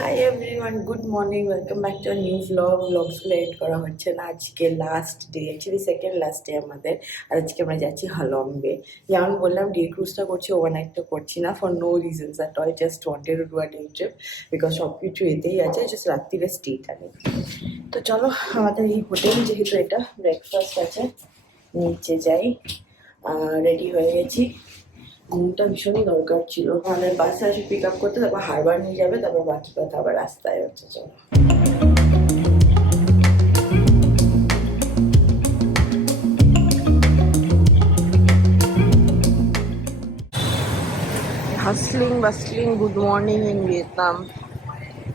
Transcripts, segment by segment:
High everyone, good morning, welcome back to new ব্লগসগুলো add করা হচ্ছে না। আজকে last day, actually second last day আমাদের। আর আজকে আমরা যাচ্ছি হালং বে। যেমন বললাম, ডে ক্রুজটা করছি, ওভারনাইটটা করছি না, for no reasons at all, just wanted to do a day trip because সব কিছু এতেই আছে, জাস্ট রাত্রিরে স্টেটা নেই। তো চলো, আমাদের এই হোটেল, যেহেতু এটা ব্রেকফাস্ট আছে, নিচে যাই। রেডি হয়ে গেছি। ঘুমটা ভীষণই দরকার ছিল, আমাদের বাসে আসে পিক আপ করতে, তারপর হারবার নিয়ে যাবে, তারপর বাকি কথা আবার রাস্তায় হচ্ছে। চলো, hustling bustling good morning in Vietnam.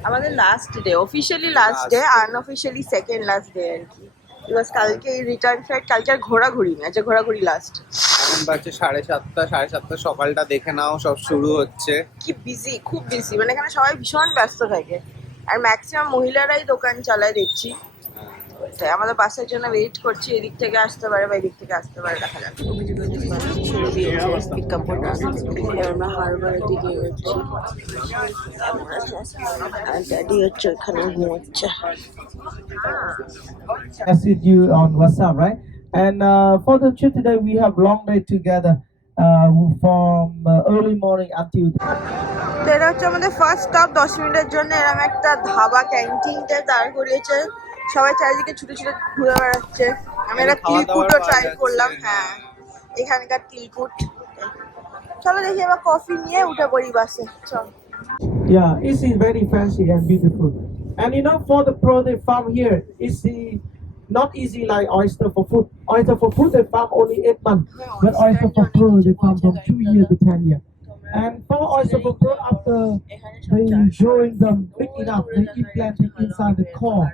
আমাদের last day, officially last day, unofficially second last day আর কি। বিকজ কালকে রিটার্ন ফ্লাইট, কালকে আর ঘোরাঘুরি না, যে ঘোরাঘুরি লাস্ট। এখন বাজছে 7:30, 7:30 সকালটা দেখে নাও, সব শুরু হচ্ছে। কি বিজি, খুব বিজি, মানে এখানে সবাই ভীষণ ব্যস্ত থাকে, আর ম্যাক্সিমাম মহিলারাই দোকান চালায় দেখছি। তাই আমাদের বাসের জন্য ওয়েট করছি, এদিক থেকে আসতে পারে বা এদিক থেকে আসতে পারে, দেখা যাক। এবার আমরা হারবারের দিকে যাচ্ছি, আর ড্যাডি হচ্ছে ওখানে ঘুমোচ্ছে। Message you on WhatsApp, right? And for the trip today, we have long day together from early morning until. তো এটা হচ্ছে আমাদের ফার্স্ট স্টপ। 10 মিনিটের জন্য এরকম একটা ধাবা ক্যান্টিনটা দাঁড় করিয়েছে, সবাই চারিদিকে ছুটে ছুটে ঘুরে বেড়াচ্ছে। আমি একটা তিলকুটও ট্রাই করলাম, হ্যাঁ, এখানকার তিলকুট। চলো দেখি, এবার কফি নিয়ে উঠে পড়ি বাসে, চল। Yeah, it is very fancy and beautiful. And you know, for the pro they farm here, it's not easy like oyster for food. Oyster for food they farm only 8 months, but oyster for pro they farm from 2 years to 10 years. And for oyster for pro, after they growing them big enough, they implant it inside the core,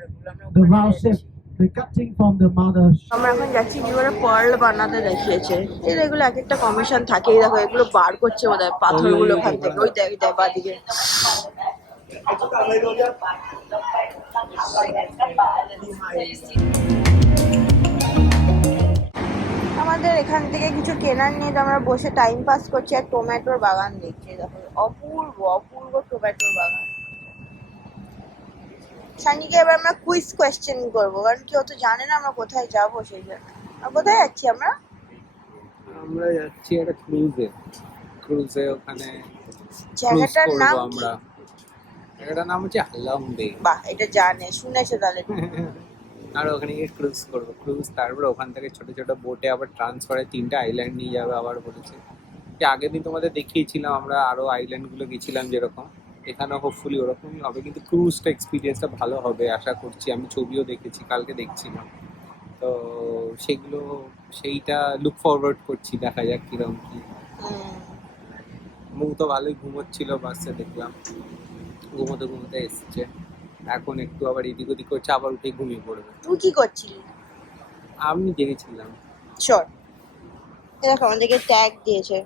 the round shape. The cutting from the mother. আমরা এখন যাচ্ছি জীবনে pearl বানাতে দেখিয়েছে। এগুলো এক একটা commission থাকেই, দেখো এগুলো বার করছে বোধহয় পাথরগুলো ওখান থেকে, ওই দেখ দেখ বাদিকে। আমাদের এখান থেকে কিছু কেনার নিয়ে আমরা বসে টাইম পাস করছি, আর টমেটোর বাগান দেখছি, দেখো অপূর্ব অপূর্ব টমেটোর বাগান। সানিকে এবার আমরা কুইজ কোয়েশ্চেন করবো, কারণ কি ও তো জানে না আমরা কোথায় যাবো, সেই জন্য। আর কোথায় যাচ্ছি আমরা? আমরা যাচ্ছি একটা ক্রুজে ওখানে জায়গাটার নাম কি? আমরা জায়গাটার নাম হচ্ছে হালং বে। বাহ, এটা জানে, শুনেছে তাহলে। আর ওখানে গিয়ে ক্রুজ, তারপর ওখান থেকে ছোট ছোট বোটে আবার ট্রান্সফারে 3টা আইল্যান্ড নিয়ে যাবে আবার বলেছে। যে আগের দিন তোমাদের দেখিয়েছিলাম, আমরা আরো আইল্যান্ড গুলো গেছিলাম যেরকম, এখানে হোপফুলি ওরকমই হবে, কিন্তু ক্রুজটা এক্সপিরিয়েন্সটা ভালো হবে আশা করছি। আমি ছবিও দেখেছি, কালকে দেখছিলাম, তো সেইটা লুক ফরওয়ার্ড করছি, দেখা যাক কিরকম কি। মুখ তো ভালোই ঘুমোচ্ছিল বাসে, দেখলাম ঘুমোতে ঘুমোতে এসছে, এখন একটু আবার এদিক ওদিক করছে, আবার উঠে ঘুমিয়ে পড়বে। তুই কি করছিলি? আমি জেগেছিলাম। শর্ট দেখো, আমাদেরকে ট্যাগ দিয়েছে,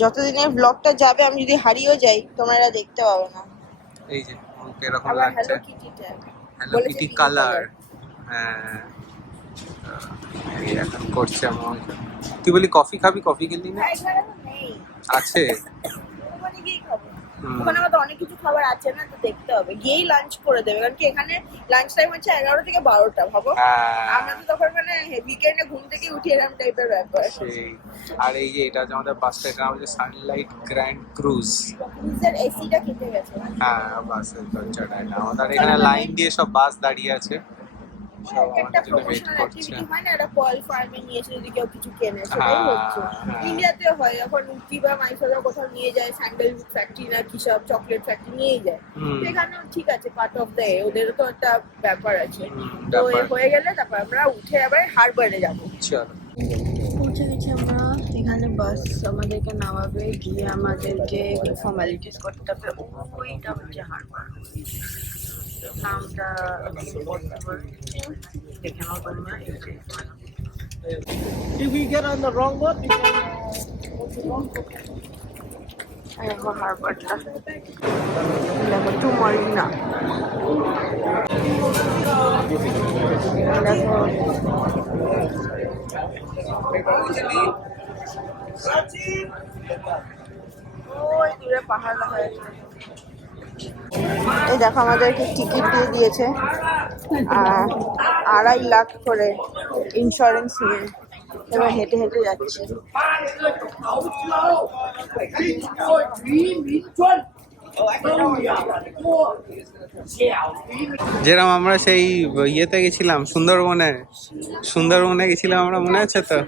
যতদিনের ব্লগটা যাবে আমি যদি হারিয়েও যাই তোমরা এটা দেখতে পাবে না। এই যে মুখ এরকম আবার লাগছে, hello Kitty tag, hello Kitty colour. হ্যাঁ, এই এখন করছে আমার। তুই বলি কফি খাবি, কফি খেলি না? আছে ওখানে গিয়ে খাবো, ওখানে আমাদের অনেক কিছু খাবার আছে না, তো দেখতে হবে, গিয়েই লাঞ্চ করে দেবে, কারণ কি এখানে লাঞ্চ টাইম হচ্ছে 11 থেকে 12টা, ভাবো। আমরা তো তখন মানে উইকেন্ডে ঘুম থেকে উঠি, এরকম টাইপের ব্যাপার। সেই। আর এই যে এটা হচ্ছে আমাদের বাসটা, এটা হচ্ছে সানলাইট গ্র্যান্ড ক্রুজ। ক্রুজের এসিটা কেটে গেছে। হ্যাঁ, বাসের দরজাটা এটা। আমাদের এখানে লাইন দিয়ে সব বাস দাঁড়িয়ে আছে, সব একটা আমাদের জন্য ওয়েট প্রমোশনাল করছে। অ্যাক্টিভিটি হয় না, একটা কল ফার্মে নিয়েছে যদি কেউ কিছু কেনে, সেটাই হচ্ছে। ইন্ডিয়াতেও হয়, যখন উটি বা মাইসোরা কোথাও নিয়ে যায়, স্যান্ডেল ফ্যাক্টরি না কি সব চকলেট ফ্যাক্টরি নিয়েই যায়, সেখানেও ঠিক আছে, পার্ট অফ দ্য ওদেরও তো একটা ব্যাপার আছে। তো হয়ে গেলে তারপর আমরা উঠে আবার হারবারে যাবো। চলো, পৌঁছে গেছি আমরা, এখানে বাস আমাদেরকে নামাবে, গিয়ে আমাদেরকে ফর্মালিটিস করতে হবে। ওইটা হচ্ছে হারবার, নামটা দেখে নাও তোমরা। If we get on the wrong boat, we can. দেখো হারবারটা, দেখো টু মরিনা, দেখো ওই দূরে পাহাড় দেখা যাচ্ছে। এই দেখো আমাদেরকে টিকিট দিয়ে দিয়েছে, আর 2.5 লাখ করে ইন্স্যুরেন্স নিয়ে এবার হেঁটে হেঁটে যাচ্ছি। যেরকম আমরা সেই ইয়েতে গেছিলাম সুন্দরবনে গেছিলাম আমরা, মনে আছে তো?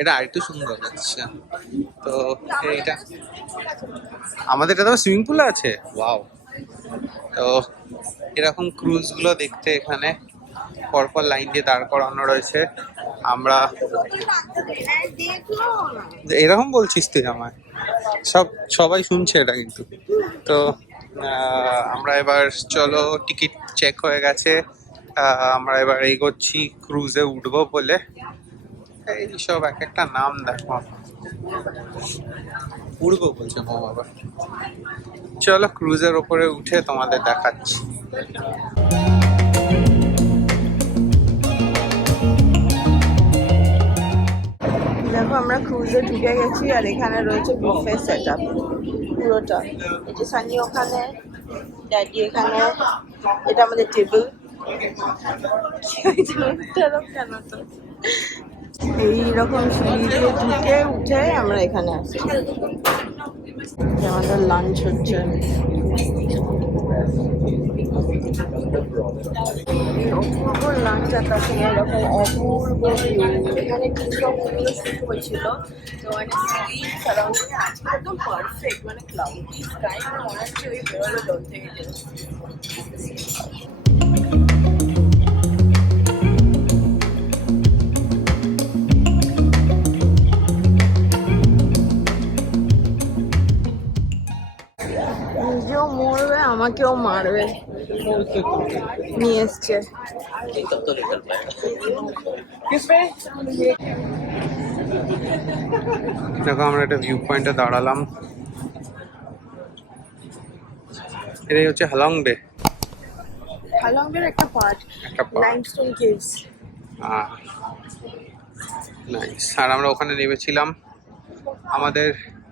এটা আরেকটু সুন্দর। আচ্ছা, তো এইটা আমাদের এটা তো সুইমিং পুল আছে, ওয়াও। তো এরকম ক্রুজ গুলো দেখতে এখানে পরপর লাইন দিয়ে দাঁড় করানো রয়েছে। আমরা এরকম বলছিস তুই আমায়, সবাই শুনছে এটা কিন্তু। তো আমরা এবার চলো, টিকিট চেক হয়ে গেছে, আমরা এবার এগোচ্ছি ক্রুজে উঠবো বলে। এইসব এক একটা নাম দেখো, উঠবো বলছে মা বাবা। চলো ক্রুজের ওপরে উঠে তোমাদের দেখাচ্ছি। দেখো আমরা ক্রুজে ঢুকে গেছি, আর এখানে রয়েছে বুফে সেট আপ পুরোটা। এই যে সানি ওখানে, ড্যাডি এখানে, এটা আমাদের টেবিল। কেন তো এইরকম সিঁড়ি দিয়ে ঢুকে উঠে আমরা এখানে আসছি। আমাদের লাঞ্চ হচ্ছে। অপূর্ব লাঞ্চ, আর তার সঙ্গে এরকম অপূর্ব ভিউ। এখানে টিকটকগুলো শুরু হয়েছিল, তো মানে সিঁড়ি সারাউন্ডিং আজকে একদম পারফেক্ট, মানে ক্লাউডি স্কাই, মনে হচ্ছে ওই বেরোলো জল থেকে গেছে। নিজেও মরবে, আমাকেও মারবে নিয়ে এসছে। দেখো আমরা একটা ভিউ পয়েন্টে দাঁড়ালাম, এটাই হচ্ছে হালং বে। হালংয়ের একটা পার্ট, লাইমস্টোন কেভস। নাইস। আর আমরা ওখানে নেমেছিলাম, আমাদের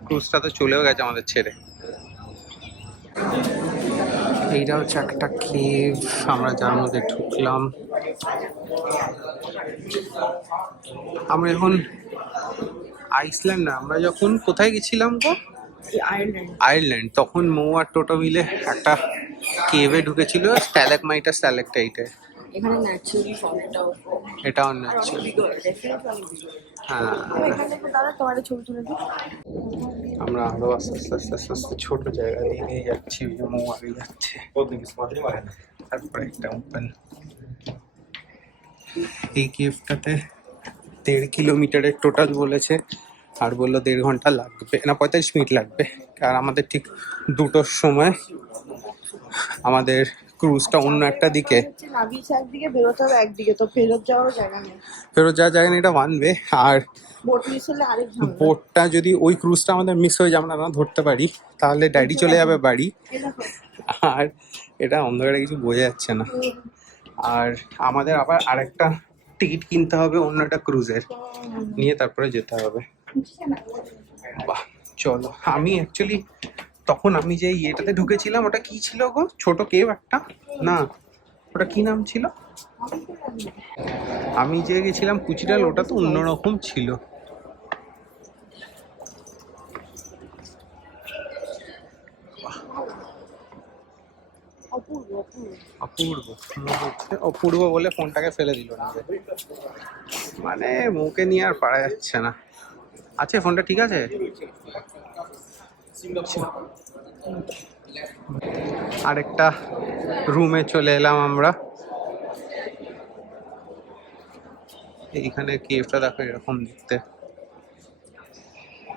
ক্রুজটা তো চলেও গেছে আমাদের ছেড়ে। এইটা হচ্ছে একটা কেভ, আমরা যার মধ্যে ঢুকলাম। আমরা এখন আইসল্যান্ড না, আমরা যখন কোথায় গেছিলাম গো, আয়ারল্যান্ড, তখন মৌ আর টোটো মিলে একটা কেভে ঢুকেছিল, স্ট্যালাগমাইট আর স্ট্যালাকটাইটে। এখানে ন্যাচারালি ফলটাও এটাও ন্যাচারাল। হ্যাঁ, ছবি তুলে দিই। আমরা আরো আস্তে আস্তে আস্তে আস্তে আস্তে ছোট জায়গা দিয়ে নিয়ে যাচ্ছি, ওই যে মৌ আগে যাচ্ছে, তারপরে একটা ওপেন। এই কেভটাতে 1.5 কিলোমিটারের টোটাল বলেছে, আর বললো 1.5 ঘন্টা লাগবে, না 45 মিনিট লাগবে। আর আমাদের ঠিক 2টোর সময় আমাদের ক্রুজটা অন্য একটা দিকে, নাবিস একদিকে, বেরোতে হবে একদিকে, তো ফেরত যাওয়ার জায়গা নেই। ফেরত যাওয়ার জায়গা নেই, এটা ওয়ান ওয়ে। আর বোট মিস হলে আরেক ঝামেলা। বোটটা যদি ওই ক্রুজটা আমাদের মিস হয়ে যায়, আমরা না ধরতে পারি, তাহলে ড্যাডি চলে যাবে বাড়ি। আর এটা অন্ধকারে কিছু বোঝা যাচ্ছে না। আর আমাদের আবার আরেকটা টিকিট কিনতে হবে অন্য একটা ক্রুজের, নিয়ে তারপরে যেতে হবে। বাহ, চলো। আমি অ্যাকচুয়ালি তখন আমি যে ইয়েটাতে ঢুকেছিলাম, ওটা কি ছিল গো, ছোট কেভ একটা, না ওটা কি নাম ছিল? আমি যে গেছিলাম কুচিডাল, ওটা তো অন্যরকম ছিল। অপূর্ব অপূর্ব বলে ফোনটাকে ফেলে দিল না, মানে মুখে নিয়ে আর পারা যাচ্ছে না। আছে ফোনটা, ঠিক আছে। আরেকটা রুমে চলে এলাম আমরা। এইখানে কেভটা দেখো, এরকম দেখতে,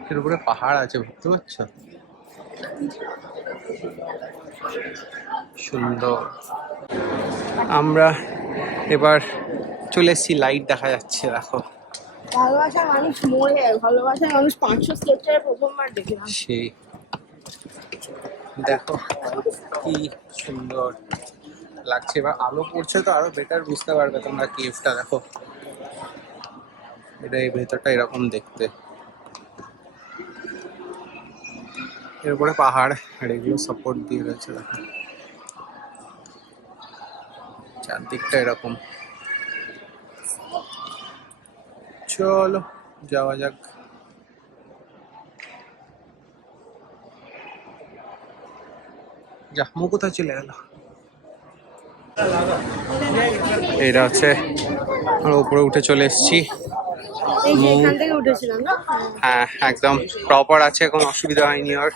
এর উপরে পাহাড় আছে, বুঝতে পারছো? সুন্দর। আমরা এবার চলে এসেছি, লাইট দেখা যাচ্ছে, দেখো। ভালোবাসার মানুষ মরে যায়, ভালোবাসার মানুষ 500 স্টেপটারে প্রথমবার দেখলাম। সেই দেখো কি সুন্দর লাগছে। এবার আলো পড়ছে তো আরো বেটার বুঝতে পারবে তোমরা কেভটা। দেখো এটা, এই ভেতরটা এরকম দেখতে, এরপরে পাহাড়, আর এগুলো সাপোর্ট দিয়ে রয়েছে দেখো। চারদিকটা এরকম। চলো যাওয়া যাক। যা মু কোথায় চলে গেল? এটা হচ্ছে আমরা উপরে উঠে চলে এসেছি। এই যে এখান থেকে উঠেছিলাম না? হ্যাঁ একদম প্রপার আছে, কোনো অসুবিধা হয়নি আর।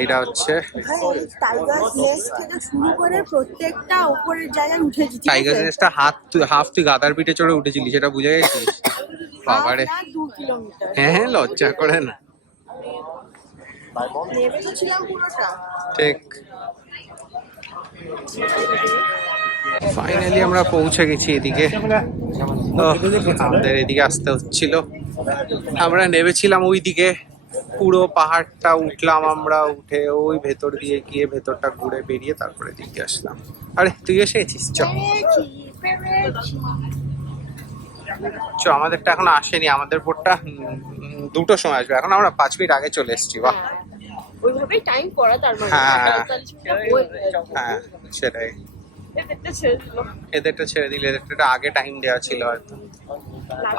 এইটা হচ্ছে টাইগার নেস্ট থেকে শুরু করে প্রত্যেকটা উপরের জায়গায় উঠেছি। টাইগার নেস্টটা হাফ তুই গাদার পিঠে চড়ে উঠেছিলি, সেটা বুঝে গেছিস? বাবারে 2 কিলোমিটার হ্যাঁ লজ্জা করে না। নেমে তো ছিলাম পুরোটা। ঠিক। ফাইনালি আমরা পৌঁছে গেছি এদিকে। আমাদের এদিকে আসতে হচ্ছিল, আমরা নেমেছিলাম ওইদিকে, পুরো পাহাড়টা উঠলাম আমরা, উঠে ওই ভেতর দিয়ে গিয়ে ভেতরটা ঘুরে বেরিয়ে তারপরে দিকে আসলাম। আরে তুই এসে গেছিস? আমাদেরটা এখন আসেনি, আমাদের বোটটা 2টোর সময় আসবে, এখন আমরা 5 মিনিট আগে চলে এসেছি। বাহ, ওইভাবেই টাইম করা, তার মানে হ্যাঁ 48 মিনিট হয়ে যায়। হ্যাঁ সেটাই। এদেরটা ছেড়ে দিল। এদেরটা ছেড়ে দিলে, এদেরটা আগে টাইম দেওয়া ছিল হয়তো।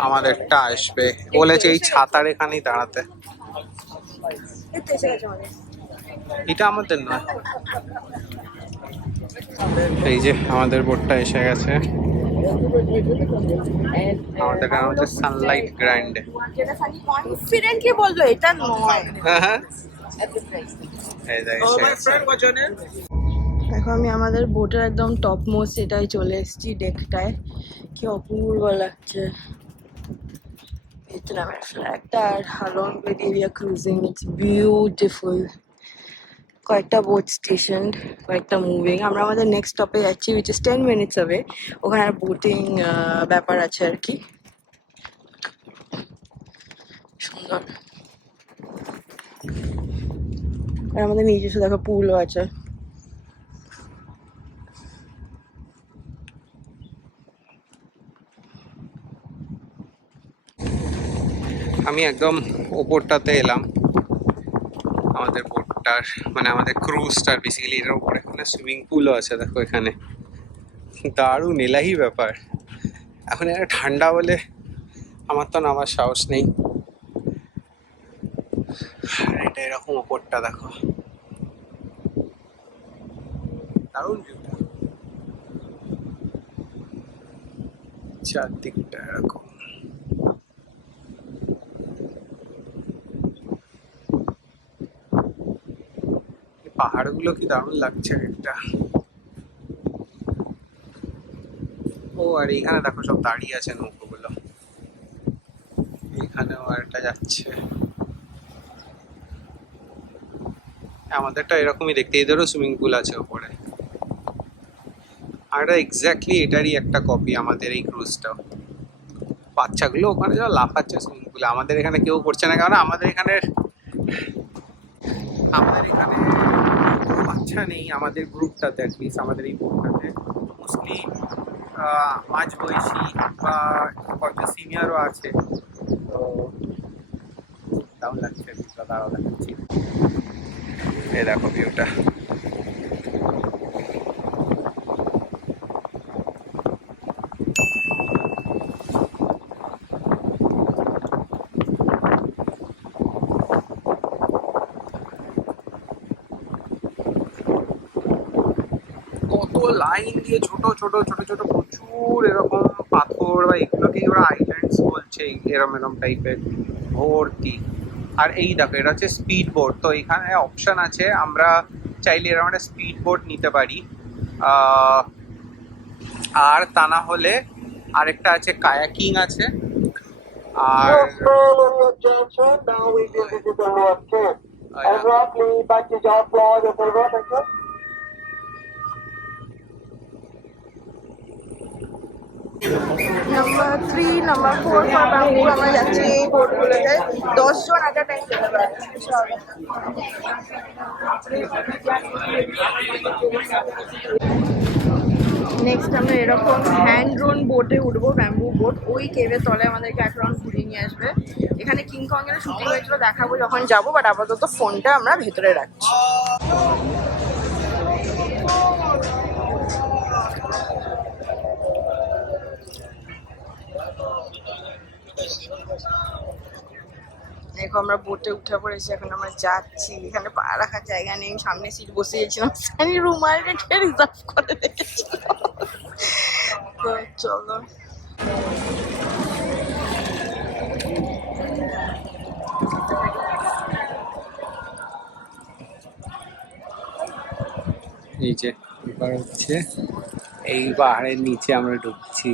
আমাদেরটা আসবে বলেছে এই ছাতার এখানেই দাঁড়াতে। এতে এসে গেছে মানে। এটা আমাদের নয়। এই যে আমাদের বোটটা এসে গেছে। আমাদের নাম হচ্ছে সানলাইট গ্র্যান্ড। যেটা সানি কনফিডেন্টলি বললো এটা নয়। এই যে এসে গেছে। দেখো আমি আমাদের বোটের একদম টপ মোস্ট এটাই চলে এসেছি, ডেকটায়। কি অপূর্ব লাগছে ভিয়েতনামের ফ্ল্যাগটা, আর হালং বে দিয়ে we are cruising, it's beautiful. কয়েকটা বোট স্টেশন, কয়েকটা মুভিং। আমরা আমাদের নেক্সট স্টপে যাচ্ছি, উইচ ইজ 10 মিনিটস হবে। ওখানে আর বোটিং ব্যাপার আছে আর কি। সুন্দর। আর আমাদের নিজস্ব দেখো পুলও আছে। আমি একদম ওপরটাতে এলাম আমাদের বোটটার, মানে আমাদের ক্রুজটার বেসিক্যালি। এটার উপরে এখানে সুইমিং পুলও আছে দেখো এখানে, দারুণ এলাহি ব্যাপার। এখন এটা ঠান্ডা বলে আমার তো নামার সাহস নেই। আর এটা এরকম ওপরটা দেখো, দারুণ ভিউটা, চারদিকটা এরকম। পাহাড়গুলো কি দারুণ লাগছে একটা। ও আর এইখানে দেখো সব দাঁড়িয়ে আছে নৌকোগুলো, এইখানেও আরেকটা যাচ্ছে। আমাদেরটা এরকমই দেখতে, এদেরও সুইমিং পুল আছে ওপরে। আর এটা এক্স্যাক্টলি এটারই একটা কপি আমাদের এই ক্রুজটাও। বাচ্চাগুলো ওখানে যা লাফাচ্ছে সুইমিং পুলে, আমাদের এখানে কেউ করছে না, কারণ আমাদের এখানে কোনো বাচ্চা নেই আমাদের গ্রুপটাতে, অ্যাটলিস্ট আমাদের এই গ্রুপটাতে মোস্টলি মাঝ বয়সী বা কয়েকটা সিনিয়রও আছে। তো দারুণ লাগছে ভিউটা, দাঁড়াও দেখাচ্ছি। এই দেখো ভিউটা, কত লাইন দিয়ে ছোট ছোট ছোট ছোট প্রচুর এরকম পাথর বা এগুলোকেই ওরা আইল্যান্ডস বলছে, এরম এরম টাইপের ভর্তি। আর এই দেখো এটা হচ্ছে স্পিড বোট, তো এখানে অপশন আছে আমরা চাইলে এরকম একটা স্পিড বোট নিতে পারি, আর তা না হলে আরেকটা আছে কায়াকিং আছে। আর নাম্বার 3, নাম্বার 4 ফর ব্যাম্বু আমরা যাচ্ছি এই বোটগুলোতে। 10 জন একটা টাইম যেতে পারে। নেক্সট আমরা এরকম হ্যান্ড ড্রোন বোটে উঠবো, ব্যাম্বু বোট। ওই কেভের তলে আমাদেরকে এক রাউন্ড ঘুরিয়ে নিয়ে আসবে। এখানে কিংকং এর শুটিং হয়েছিল, দেখাবো যখন যাবো, বাট আপাতত ফোনটা আমরা ভেতরে রাখছি। দেখো আমরা বোটে উঠে পড়েছি, এখন আমরা যাচ্ছি। এখানে পা রাখার জায়গা নেই, সামনে সিট বসে গেছিলাম, সানি রুমাল রেখে রিজার্ভ করে রেখেছিল। তো চলো নিচে এবার হচ্ছে এই পাহাড়ের নিচে আমরা ঢুকছি।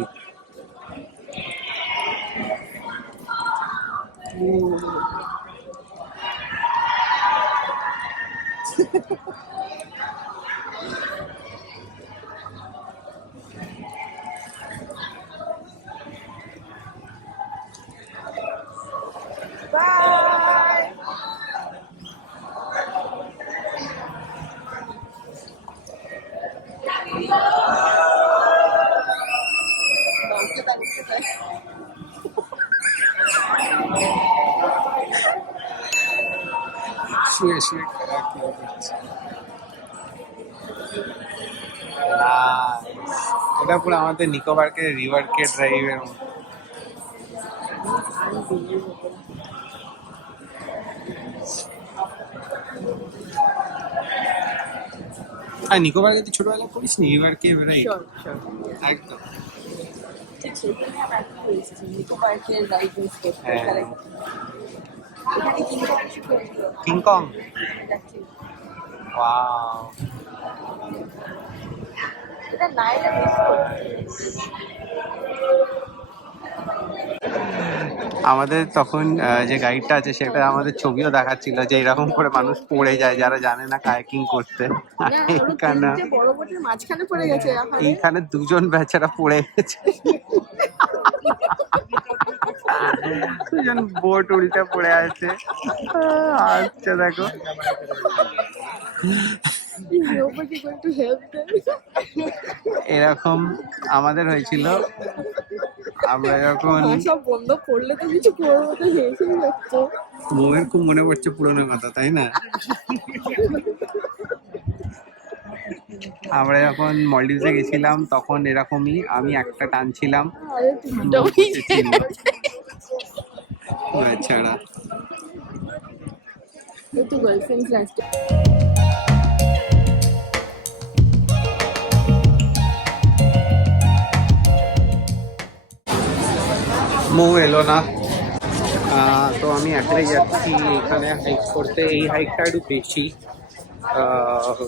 বাই। শুয়ে শুয়ে এটা পুরো আমাদের নিকোবরকে রিভার কে ড্রাইভের মতো। আর নিকোবরকে তুই ছোটবেলা করিস নি রিভার কে রাইড? একদম কিংকং। ওয়াও, আমাদের তখন যে গাইডটা আছে সেটা আমাদের ছবিও দেখাচ্ছিল যে এরকম করে মানুষ পড়ে যায় যারা জানে না কায়াকিং করতে। এইখানে মাঝখানে পড়ে গেছে, এইখানে দুজন বেচারা পড়ে গেছে, দুজন বোট উল্টে পড়ে আছে। আচ্ছা দেখো এরকম আমাদের হয়েছিল। আমরা যখন সব বন্ধ করলে তো কিছু করবো, তো হেসেই যাচ্ছে। মৌয়ের খুব মনে পড়ছে পুরোনো কথা, তাই না? আমরা যখন মলডিভসে গেছিলাম তখন এরকমই, আমি একটা টানছিলাম ছাড়া। মৌ এলো না, তো আমি একলাই যাচ্ছি এখানে হাইক করতে। এই হাইকটা একটু বেশি,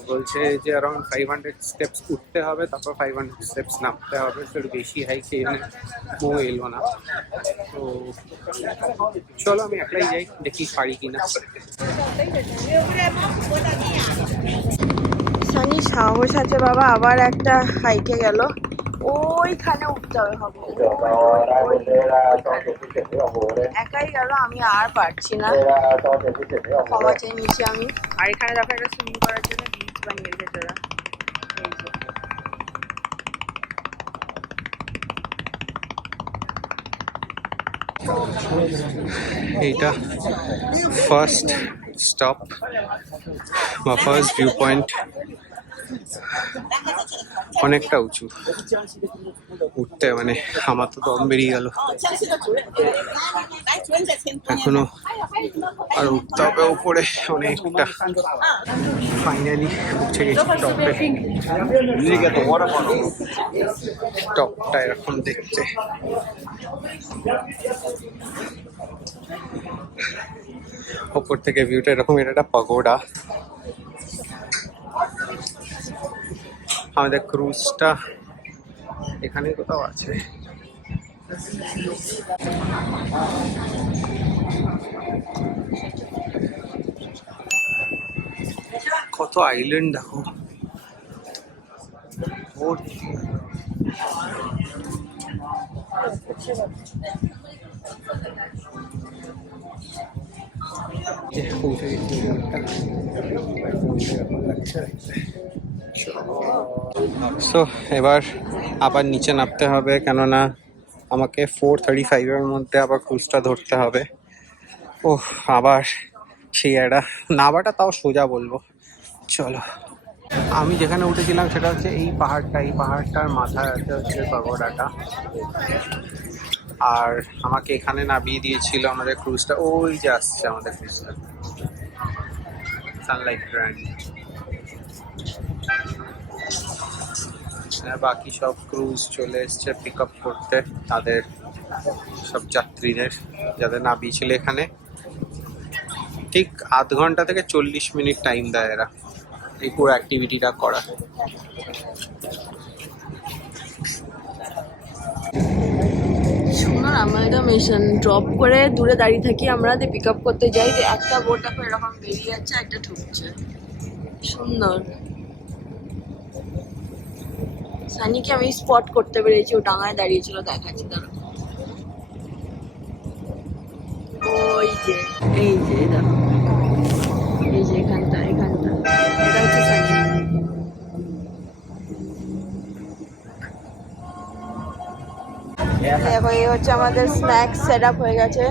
বলছে যে অ্যারাউন্ড 500 স্টেপস উঠতে হবে, তারপর 500 স্টেপস নামতে হবে, তো একটু বেশি হাইক, সেই জন্য মৌ এলো না। তো চলো আমি একলাই যাই, দেখি পারি কিনা। সানি সাহস আছে বাবা, আবার একটা হাইকে গেল, ওইখানে উঠতে হবে হবে। একাই গেল, আমি আর পারছি না, ক্ষমা চেয়ে নিচ্ছি আমি। আর এখানে দেখো একটা সুইমিং করার জন্য বিচ বানিয়ে রেখেছে ওরা। এইটা ফার্স্ট স্টপ বা ফার্স্ট ভিউ পয়েন্ট। অনেকটা উঁচু, উঠতে মানে আমার তো দম বেরিয়ে গেল, এখনো আর উঠতে হবে উপরে অনেকটা। ফাইনালি উঠে গেছি টপে। টপটা এরকম দেখতে, ওপর থেকে ভিউটা এরকম। এটা একটা পাগোডা। আমাদের ক্রুজটা এখানে কোথাও আছে। কত আইল্যান্ড দেখো, সো এবার আবার নিচে নামতে হবে, কেননা আমাকে 4:35-এর মধ্যে আবার ক্রুজটা ধরতে হবে। ও আবার সেই একটা নাবাটা, তাও সোজা বলবো। চলো, আমি যেখানে উঠেছিলাম সেটা হচ্ছে এই পাহাড়টা, এই পাহাড়টার মাথায় আছে হচ্ছে পাগোডাটা। আর আমাকে এখানে নামিয়ে দিয়েছিল আমাদের ক্রুজটা, ওই যে আসছে আমাদের ক্রুজটা, সানলাইট ব্র্যান্ড। বাকি সব ক্রুজ চলে এসছে পিক আপ করতে তাদের সব যাত্রীদের, যাদের নামিয়েছিল এখানে। ঠিক আধ ঘন্টা থেকে 40 মিনিট টাইম দেয় এরা এই পুরো অ্যাক্টিভিটিটা করা। শোনো না, আমরা মিশন ড্রপ করে দূরে দাঁড়িয়ে থাকি, আমরা যে পিক আপ করতে যাই, যে একটা বোট এখন এরকম বেরিয়ে যাচ্ছে, একটা ঢুকছে। সুন্দর। সানিকে আমি স্পট করতে পেরেছি, ও ডাঙায় দাঁড়িয়েছিল, দেখাচ্ছি তার। ওই যে, এই যে দেখো, এই যে এখানটা এটা হচ্ছে সানি। দেখো এই হচ্ছে আমাদের স্ন্যাক্স সেট আপ হয়ে গেছে।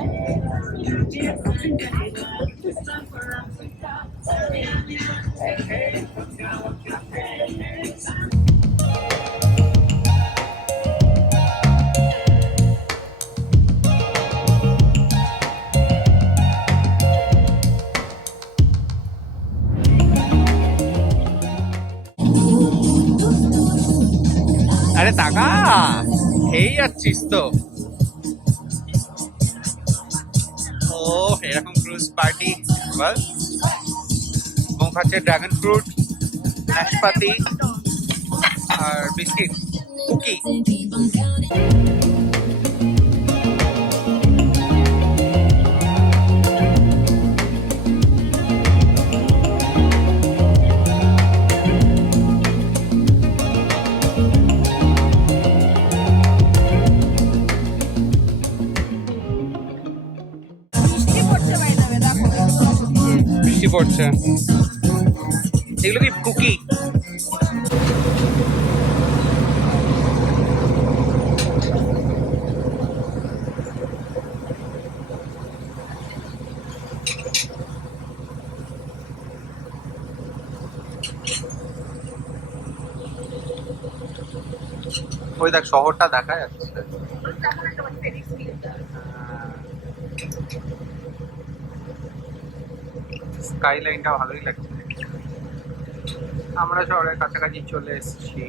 আরে টাকা এই যাচ্ছিস তো। ও এরকম ক্রুজ পার্টি বল, মুখ আছে ড্রাগন ফ্রুট, নাশপাতি আর বিস্কিট, কুকি। বৃষ্টি পড়ছে, এগুলো কি কুকি? ওই দেখ শহরটা দেখা যাচ্ছে, স্কাইলাইনটা ভালোই লাগছে। আমরা শহরের কাছাকাছি চলে এসেছি।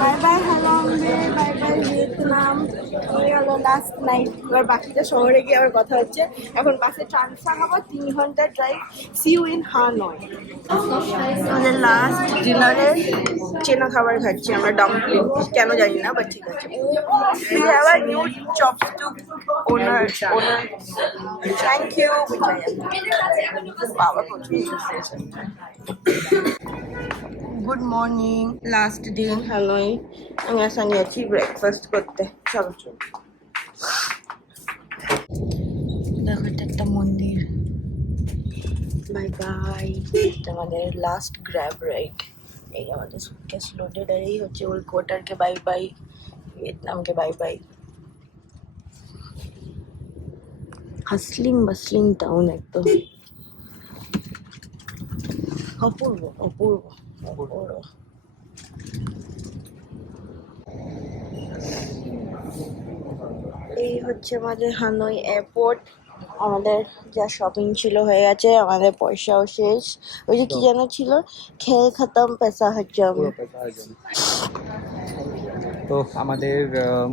Bye bye Halong Bay, bye bye Vietnam. এই হলো লাস্ট নাইট। এবার বাকিটা শহরে গিয়ে আবার কথা হচ্ছে। এখন বাসে ট্রান্সফার হবো, 3 ঘন্টার drive. See you in Hanoi. আমাদের লাস্ট ডিনারে চেনা খাবার খাচ্ছি আমরা, ডাম্পলিং, কেন জানি না, বাট ঠিক আছে। We have a new chopstick owner. Thank you. বাবা গুড মর্নিং, লাস্ট দিন হ্যালোই। আমি আসা নিয়েছি ব্রেকফাস্ট করতে। চলো চলো। দেখো এটা একটা মন্দির। Bye bye. আমাদের লাস্ট গ্র্যাব রাইড। এই আমাদের সুটকেস লোডেড, আর এই হচ্ছে ওই কোয়ার্টারকে বাই বাই, ভিয়েতনামকে bye bye. Hustling bustling town একদম। অপূর্ব অপূর্ব অপূর্ব। এই হচ্ছে আমাদের হানয় এয়ারপোর্ট। আমাদের যা শপিং ছিল হয়ে গেছে, আমাদের পয়সাও শেষ। ওই যে কি যেন ছিল, খেল খতম পেশা হজম। তো আমাদের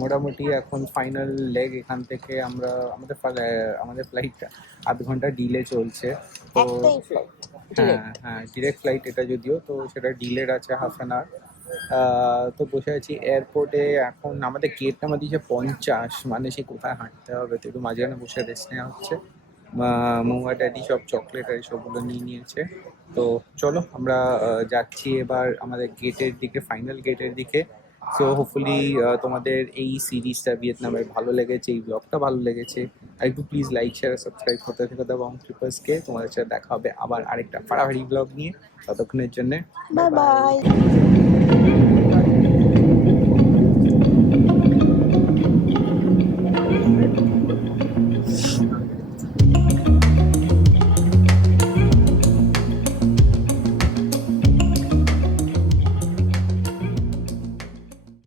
মোটামুটি এখন ফাইনাল লেগ। এখান থেকে আমরা আমাদের ফ্লাইটটা আধ ঘন্টা ডিলে চলছে। তো একটাই ফ্লাইট, হ্যাঁ ডিরেক্ট ফ্লাইট এটা, যদিও তো সেটা ডিলেড আছে হাফ অ্যান আওয়ার। তো বসে আছি এয়ারপোর্টে। এখন আমাদের গেট নাম্বার দিয়েছে 50, মানে সে কোথায় হাঁটতে হবে, তো একটু মাঝখানে বসে রেস্ট নেওয়া হচ্ছে। মৌয়া ড্যাডি সব চকলেট আর সবগুলো নিয়ে নিয়েছে। তো চলো আমরা যাচ্ছি এবার আমাদের গেটের দিকে, ফাইনাল গেটের দিকে। সো হোপফুলি তোমাদের এই সিরিজটা ভিয়েতনামের ভালো লেগেছে, এই ব্লগটা ভালো লেগেছে। আর একটু প্লিজ লাইক শেয়ার সাবস্ক্রাইব করতে থেকে দাও বং ট্রিপার্সকে। তোমাদের সাথে দেখা হবে আবার আরেকটা ফাড়াফাড়ি ব্লগ নিয়ে। ততক্ষণের জন্য বাই বাই।